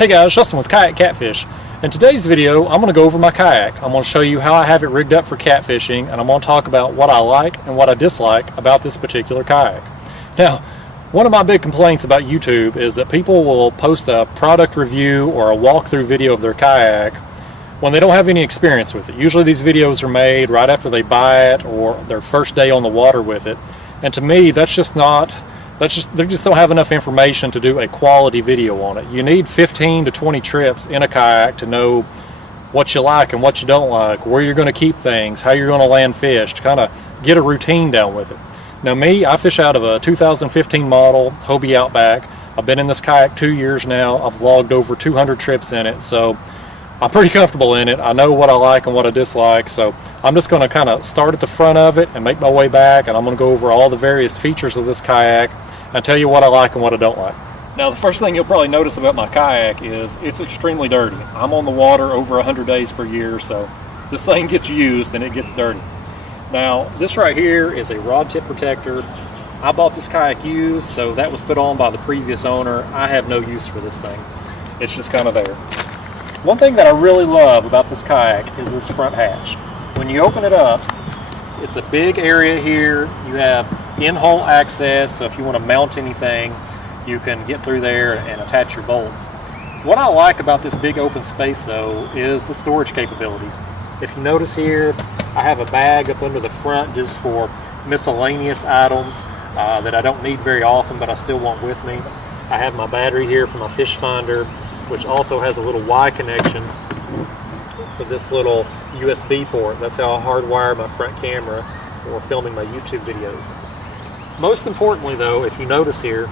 Hey guys, Justin with Kayak Catfish. In today's video, I'm going to go over my kayak. I'm going to show you how I have it rigged up for catfishing, and I'm going to talk about what I like and what I dislike about this particular kayak. Now, one of my big complaints about YouTube is that people will post a product review or a walkthrough video of their kayak when they don't have any experience with it. Usually these videos are made right after they buy it or their first day on the water with it. And to me, they just don't have enough information to do a quality video on it. You need 15 to 20 trips in a kayak to know what you like and what you don't like, where you're going to keep things, how you're going to land fish, to kind of get a routine down with it. Now me, I fish out of a 2015 model Hobie Outback. I've been in this kayak 2 years now. I've logged over 200 trips in it, so I'm pretty comfortable in it. I know what I like and what I dislike, so I'm just going to kind of start at the front of it and make my way back, and I'm going to go over all the various features of this kayak and tell you what I like and what I don't like. Now, the first thing you'll probably notice about my kayak is it's extremely dirty. I'm on the water over 100 days per year, so this thing gets used and it gets dirty. Now, this right here is a rod tip protector. I bought this kayak used, so that was put on by the previous owner. I have no use for this thing. It's just kind of there. One thing that I really love about this kayak is this front hatch. When you open it up, it's a big area here. You have in-hole access, so if you want to mount anything, you can get through there and attach your bolts. What I like about this big open space, though, is the storage capabilities. If you notice here, I have a bag up under the front just for miscellaneous items that I don't need very often, but I still want with me. I have my battery here for my fish finder, which also has a little Y connection for this little USB port. That's how I hardwire my front camera for filming my YouTube videos. Most importantly, though, if you notice here,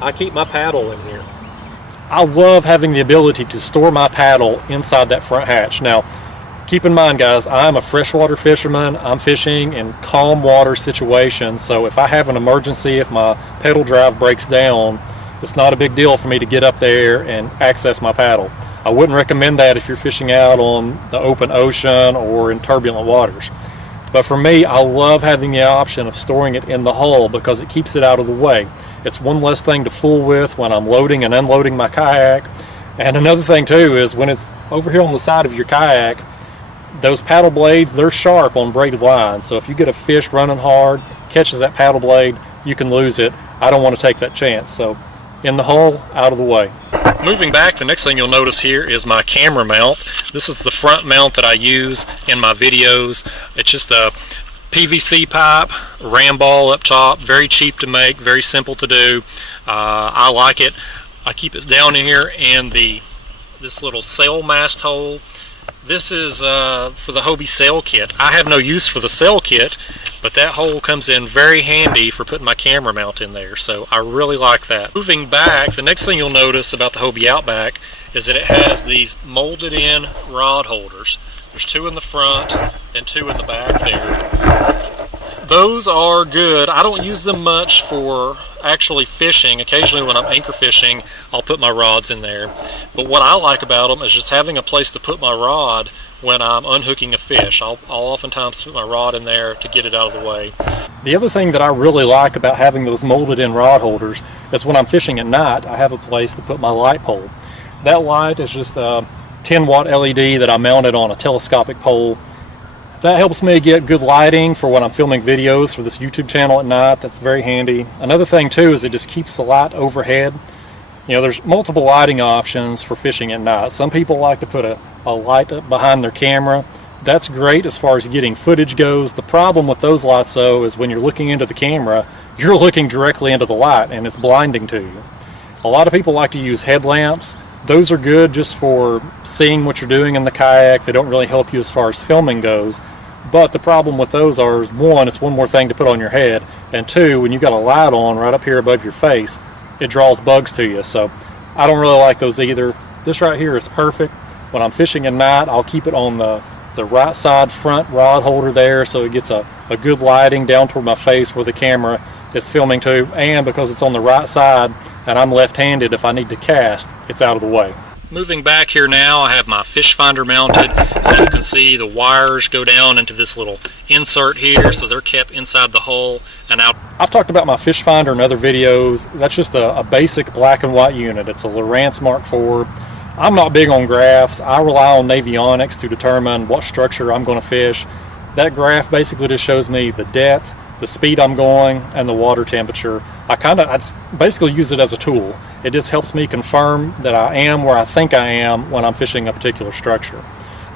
I keep my paddle in here. I love having the ability to store my paddle inside that front hatch. Now, keep in mind, guys, I'm a freshwater fisherman. I'm fishing in calm water situations, so if I have an emergency, if my pedal drive breaks down, it's not a big deal for me to get up there and access my paddle. I wouldn't recommend that if you're fishing out on the open ocean or in turbulent waters. But for me, I love having the option of storing it in the hull because it keeps it out of the way. It's one less thing to fool with when I'm loading and unloading my kayak. And another thing too is when it's over here on the side of your kayak, those paddle blades, they're sharp on braided lines. So if you get a fish running hard, catches that paddle blade, you can lose it. I don't want to take that chance. So in the hull, out of the way. Moving back, the next thing you'll notice here is my camera mount. This is the front mount that I use in my videos. It's just a PVC pipe, ram ball up top, very cheap to make, very simple to do. I like it. I keep it down in here, and this little sail mast hole. This is for the Hobie sail kit. I have no use for the sail kit, but that hole comes in very handy for putting my camera mount in there, so I really like that. Moving back, the next thing you'll notice about the Hobie Outback is that it has these molded in rod holders. There's two in the front and two in the back there. Those are good. I don't use them much for actually fishing. Occasionally when I'm anchor fishing, I'll put my rods in there. But what I like about them is just having a place to put my rod when I'm unhooking a fish. I'll oftentimes put my rod in there to get it out of the way. The other thing that I really like about having those molded in rod holders is when I'm fishing at night, I have a place to put my light pole. That light is just a 10-watt LED that I mounted on a telescopic pole. That helps me get good lighting for when I'm filming videos for this YouTube channel at night. That's very handy. Another thing too is it just keeps the light overhead. You know, there's multiple lighting options for fishing at night. Some people like to put a light up behind their camera. That's great as far as getting footage goes. The problem with those lights though is when you're looking into the camera, you're looking directly into the light and it's blinding to you. A lot of people like to use headlamps. Those are good just for seeing what you're doing in the kayak. They don't really help you as far as filming goes. But the problem with those are, one, it's one more thing to put on your head, and two, when you've got a light on right up here above your face, it draws bugs to you. So I don't really like those either. This right here is perfect. When I'm fishing at night, I'll keep it on the right side front rod holder there so it gets a good lighting down toward my face where the camera is filming to, and because it's on the right side and I'm left-handed, if I need to cast, it's out of the way. Moving back here now, I have my fish finder mounted. As you can see, the wires go down into this little insert here, so they're kept inside the hull and out. I've talked about my fish finder in other videos. That's just a basic black and white unit. It's a Lowrance Mark IV. I'm not big on graphs. I rely on navionics to determine what structure I'm going to fish. That graph basically just shows me the depth, the speed I'm going, and the water temperature. I basically use it as a tool. It just helps me confirm that I am where I think I am when I'm fishing a particular structure.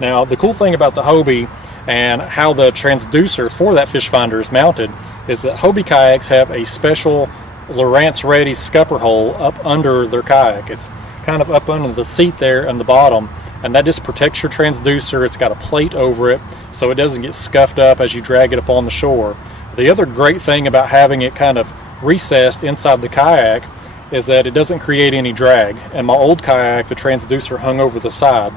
Now, the cool thing about the Hobie and how the transducer for that fish finder is mounted is that Hobie kayaks have a special Lowrance ready scupper hole up under their kayak. It's kind of up under the seat there in the bottom, and that just protects your transducer. It's got a plate over it so it doesn't get scuffed up as you drag it up on the shore. The other great thing about having it kind of recessed inside the kayak is that it doesn't create any drag. In my old kayak, the transducer hung over the side,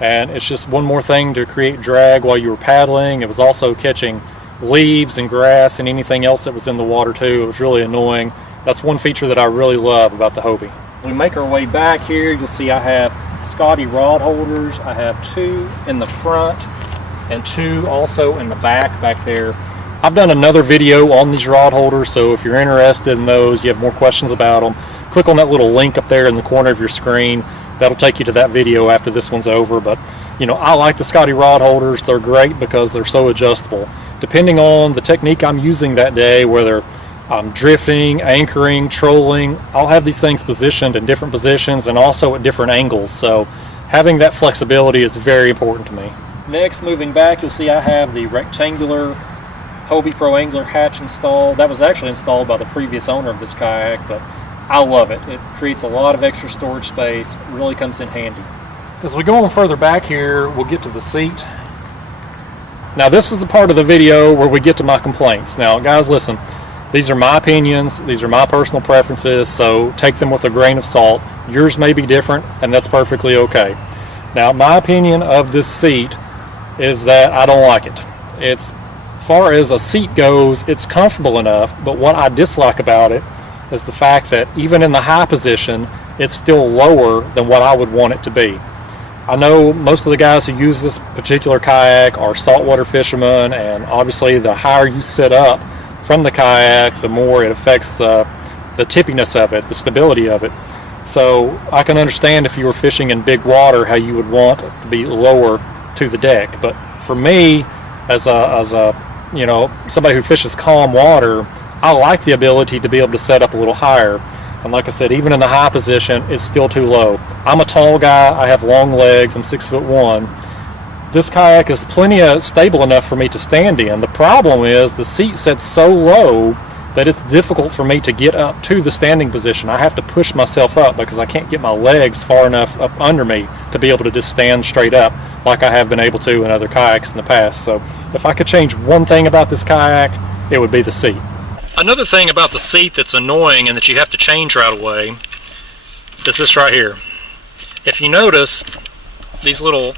and it's just one more thing to create drag while you were paddling. It was also catching leaves and grass and anything else that was in the water too. It was really annoying. That's one feature that I really love about the Hobie. We make our way back here. You'll see I have Scotty rod holders. I have 2 in the front and 2 also in the back there. I've done another video on these rod holders, so if you're interested in those, you have more questions about them, click on that little link up there in the corner of your screen. That'll take you to that video after this one's over. But you know, I like the Scotty rod holders. They're great because they're so adjustable. Depending on the technique I'm using that day, whether I'm drifting, anchoring, trolling, I'll have these things positioned in different positions and also at different angles. So having that flexibility is very important to me. Next, moving back, you'll see I have the rectangular Hobie Pro Angler hatch installed. That was actually installed by the previous owner of this kayak, but I love it. It creates a lot of extra storage space, really comes in handy. As we go on further back here, we'll get to the seat. Now this is the part of the video where we get to my complaints. Now guys, listen, these are my opinions, these are my personal preferences, so take them with a grain of salt. Yours may be different, and that's perfectly okay. Now my opinion of this seat is that I don't like it. As far as a seat goes, it's comfortable enough, but what I dislike about it is the fact that even in the high position, it's still lower than what I would want it to be. I know most of the guys who use this particular kayak are saltwater fishermen, and obviously the higher you sit up from the kayak, the more it affects the tippiness of it, the stability of it. So I can understand if you were fishing in big water how you would want it to be lower to the deck. But for me, as a you know, somebody who fishes calm water, I like the ability to be able to set up a little higher. And like I said, even in the high position, it's still too low. I'm a tall guy, I have long legs, I'm 6'1". This kayak is plenty stable enough for me to stand in. The problem is the seat sets so low that it's difficult for me to get up to the standing position. I have to push myself up because I can't get my legs far enough up under me to be able to just stand straight up like I have been able to in other kayaks in the past. So if I could change one thing about this kayak, it would be the seat. Another thing about the seat that's annoying and that you have to change right away is this right here. If you notice these little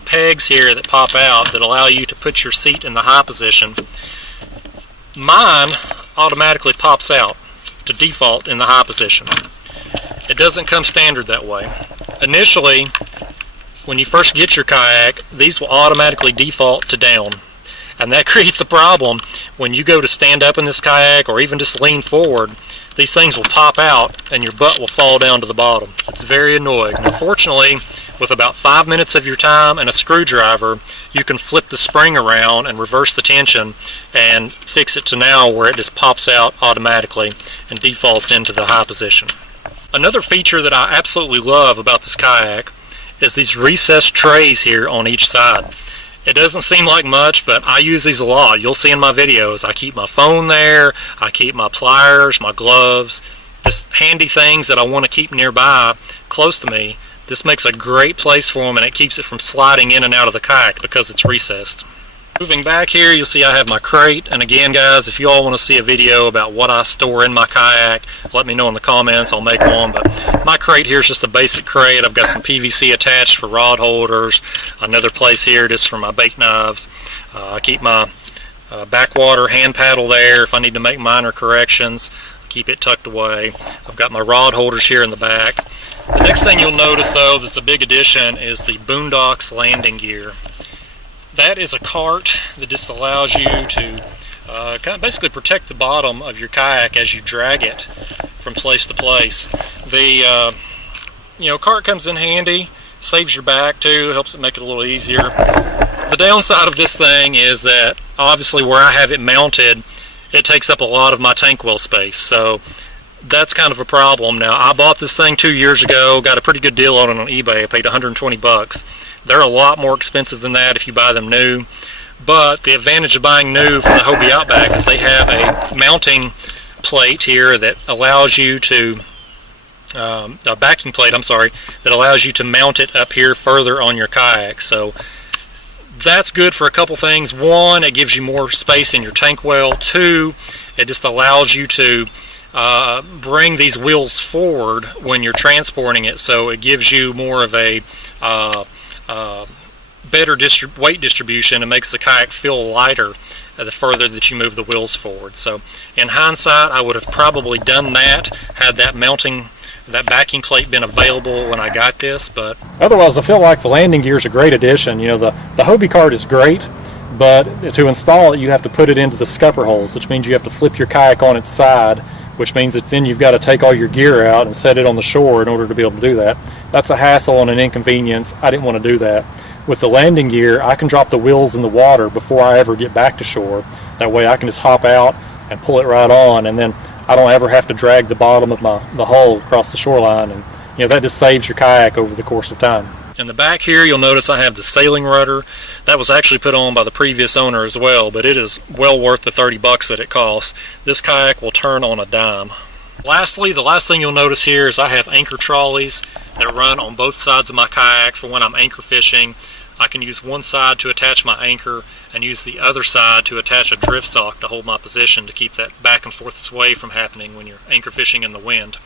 pegs here that pop out that allow you to put your seat in the high position, mine automatically pops out to default in the high position. It doesn't come standard that way. Initially, when you first get your kayak, these will automatically default to down. And that creates a problem when you go to stand up in this kayak or even just lean forward. These things will pop out and your butt will fall down to the bottom. It's very annoying. Now fortunately, with about 5 minutes of your time and a screwdriver, you can flip the spring around and reverse the tension and fix it to now where it just pops out automatically and defaults into the high position. Another feature that I absolutely love about this kayak is these recessed trays here on each side. It doesn't seem like much, but I use these a lot. You'll see in my videos, I keep my phone there, I keep my pliers, my gloves, just handy things that I want to keep nearby, close to me. This makes a great place for them, and it keeps it from sliding in and out of the kayak because it's recessed. Moving back here, you'll see I have my crate, and again guys, if you all want to see a video about what I store in my kayak, let me know in the comments, I'll make one. But my crate here is just a basic crate. I've got some PVC attached for rod holders, another place here just for my bait knives. I keep my backwater hand paddle there if I need to make minor corrections. I keep it tucked away. I've got my rod holders here in the back. The next thing you'll notice though that's a big addition is the Boondocks landing gear. That is a cart that just allows you to kind of basically protect the bottom of your kayak as you drag it from place to place. The cart comes in handy, saves your back too, helps it make it a little easier. The downside of this thing is that obviously where I have it mounted, it takes up a lot of my tank well space, so that's kind of a problem. Now, I bought this thing 2 years ago, got a pretty good deal on it on eBay. I paid 120 bucks. They're a lot more expensive than that if you buy them new, but the advantage of buying new from the Hobie Outback is they have a mounting plate here that allows you to a backing plate, I'm sorry, that allows you to mount it up here further on your kayak. So that's good for a couple things. One, it gives you more space in your tank well. Two, it just allows you to bring these wheels forward when you're transporting it, so it gives you more of a better weight distribution and makes the kayak feel lighter the further that you move the wheels forward. So in hindsight, I would have probably done that had that backing plate been available when I got this, but otherwise I feel like the landing gear is a great addition. You know, the Hobie cart is great, but to install it you have to put it into the scupper holes, which means you have to flip your kayak on its side, which means that then you've got to take all your gear out and set it on the shore in order to be able to do that. That's a hassle and an inconvenience. I didn't want to do that. With the landing gear, I can drop the wheels in the water before I ever get back to shore. That way I can just hop out and pull it right on, and then I don't ever have to drag the bottom of the hull across the shoreline, and that just saves your kayak over the course of time. In the back here, you'll notice I have the sailing rudder. That was actually put on by the previous owner as well, but it is well worth the 30 bucks that it costs. This kayak will turn on a dime. Lastly, the last thing you'll notice here is I have anchor trolleys that run on both sides of my kayak for when I'm anchor fishing. I can use one side to attach my anchor and use the other side to attach a drift sock to hold my position to keep that back and forth sway from happening when you're anchor fishing in the wind.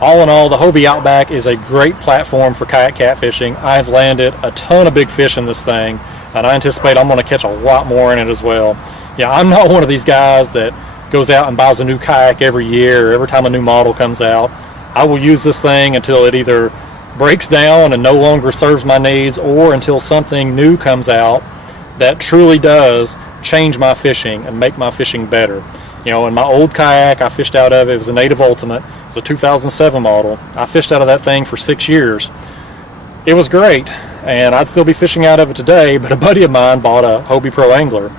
All in all, the Hobie Outback is a great platform for kayak catfishing. I've landed a ton of big fish in this thing, and I anticipate I'm going to catch a lot more in it as well. Yeah, I'm not one of these guys that goes out and buys a new kayak every year or every time a new model comes out. I will use this thing until it either breaks down and no longer serves my needs, or until something new comes out that truly does change my fishing and make my fishing better. In my old kayak I fished out of, it was a Native Ultimate. It was a 2007 model. I fished out of that thing for 6 years. It was great, and I'd still be fishing out of it today, but a buddy of mine bought a Hobie Pro Angler,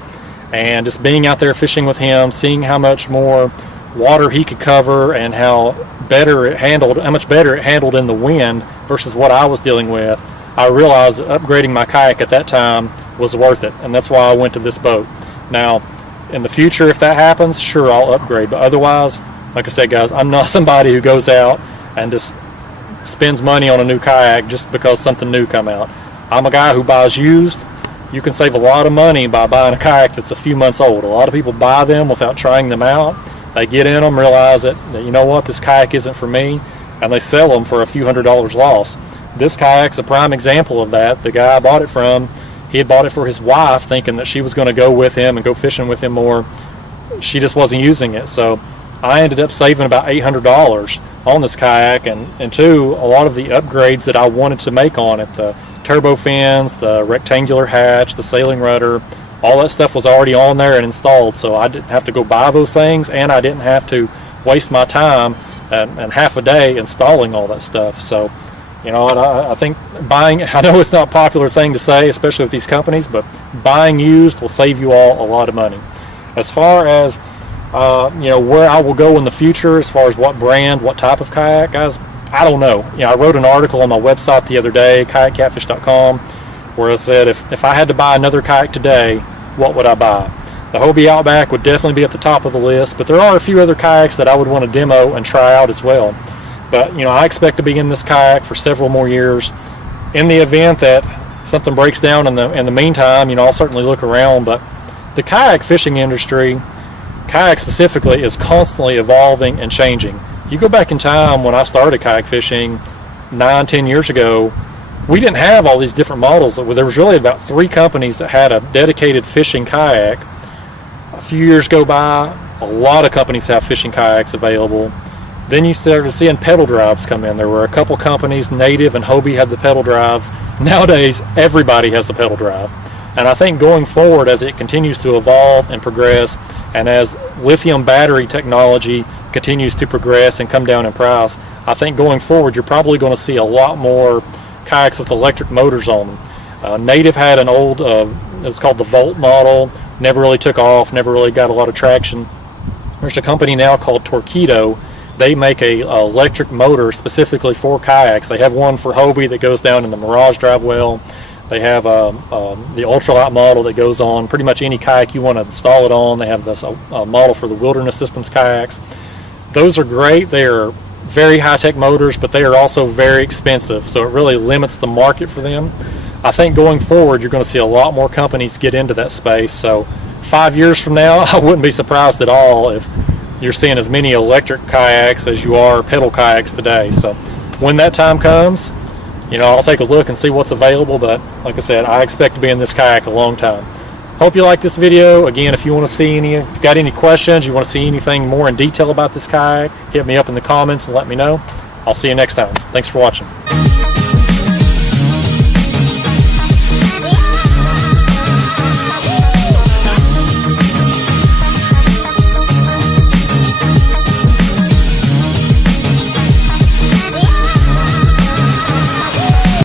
and just being out there fishing with him, seeing how much more water he could cover and how much better it handled in the wind versus what I was dealing with, I realized that upgrading my kayak at that time was worth it, and that's why I went to this boat. Now, in the future, if that happens, sure, I'll upgrade, but otherwise, like I said, guys, I'm not somebody who goes out and just spends money on a new kayak just because something new come out. I'm a guy who buys used. You can save a lot of money by buying a kayak that's a few months old. A lot of people buy them without trying them out. They get in them, realize that you know what, this kayak isn't for me, and they sell them for a few $100s loss. This kayak's a prime example of that. The guy I bought it from, he had bought it for his wife, thinking that she was going to go with him and go fishing with him more. She just wasn't using it, so I ended up saving about $800 on this kayak, and two, a lot of the upgrades that I wanted to make on it, the turbo fins, the rectangular hatch, the sailing rudder, all that stuff was already on there and installed, so I didn't have to go buy those things, and I didn't have to waste my time and half a day installing all that stuff. So I think buying, I know it's not a popular thing to say, especially with these companies, but buying used will save you all a lot of money. As far as where I will go in the future, as far as what brand, what type of kayak, guys, I don't know. I wrote an article on my website the other day, kayakcatfish.com, where I said if I had to buy another kayak today, what would I buy? The Hobie Outback would definitely be at the top of the list, but there are a few other kayaks that I would want to demo and try out as well. But I expect to be in this kayak for several more years. In the event that something breaks down in the meantime, I'll certainly look around. But the kayak fishing industry, kayak specifically, is constantly evolving and changing. You go back in time when I started kayak fishing 9-10 years ago, we didn't have all these different models. There was really about 3 companies that had a dedicated fishing kayak. A few years go by, a lot of companies have fishing kayaks available. Then you started seeing pedal drives come in. There were a couple companies, Native and Hobie, had the pedal drives. Nowadays, everybody has a pedal drive. And I think going forward, as it continues to evolve and progress, and as lithium battery technology continues to progress and come down in price, I think going forward you're probably going to see a lot more kayaks with electric motors on them. Native had an old, it's called the Volt model, never really took off, never really got a lot of traction. There's a company now called Torqeedo. They make a electric motor specifically for kayaks. They have one for Hobie that goes down in the Mirage drive well. They have the ultralight model that goes on pretty much any kayak you want to install it on. They have this model for the Wilderness Systems kayaks. Those are great. They are very high-tech motors, but they are also very expensive, so it really limits the market for them. I think going forward you're going to see a lot more companies get into that space. So 5 years from now, I wouldn't be surprised at all if you're seeing as many electric kayaks as you are pedal kayaks today. So when that time comes, you know, I'll take a look and see what's available, but like I said, I expect to be in this kayak a long time. Hope you like this video. Again, if you want to see if you've got any questions, you want to see anything more in detail about this kayak, hit me up in the comments and let me know. I'll see you next time. Thanks for watching.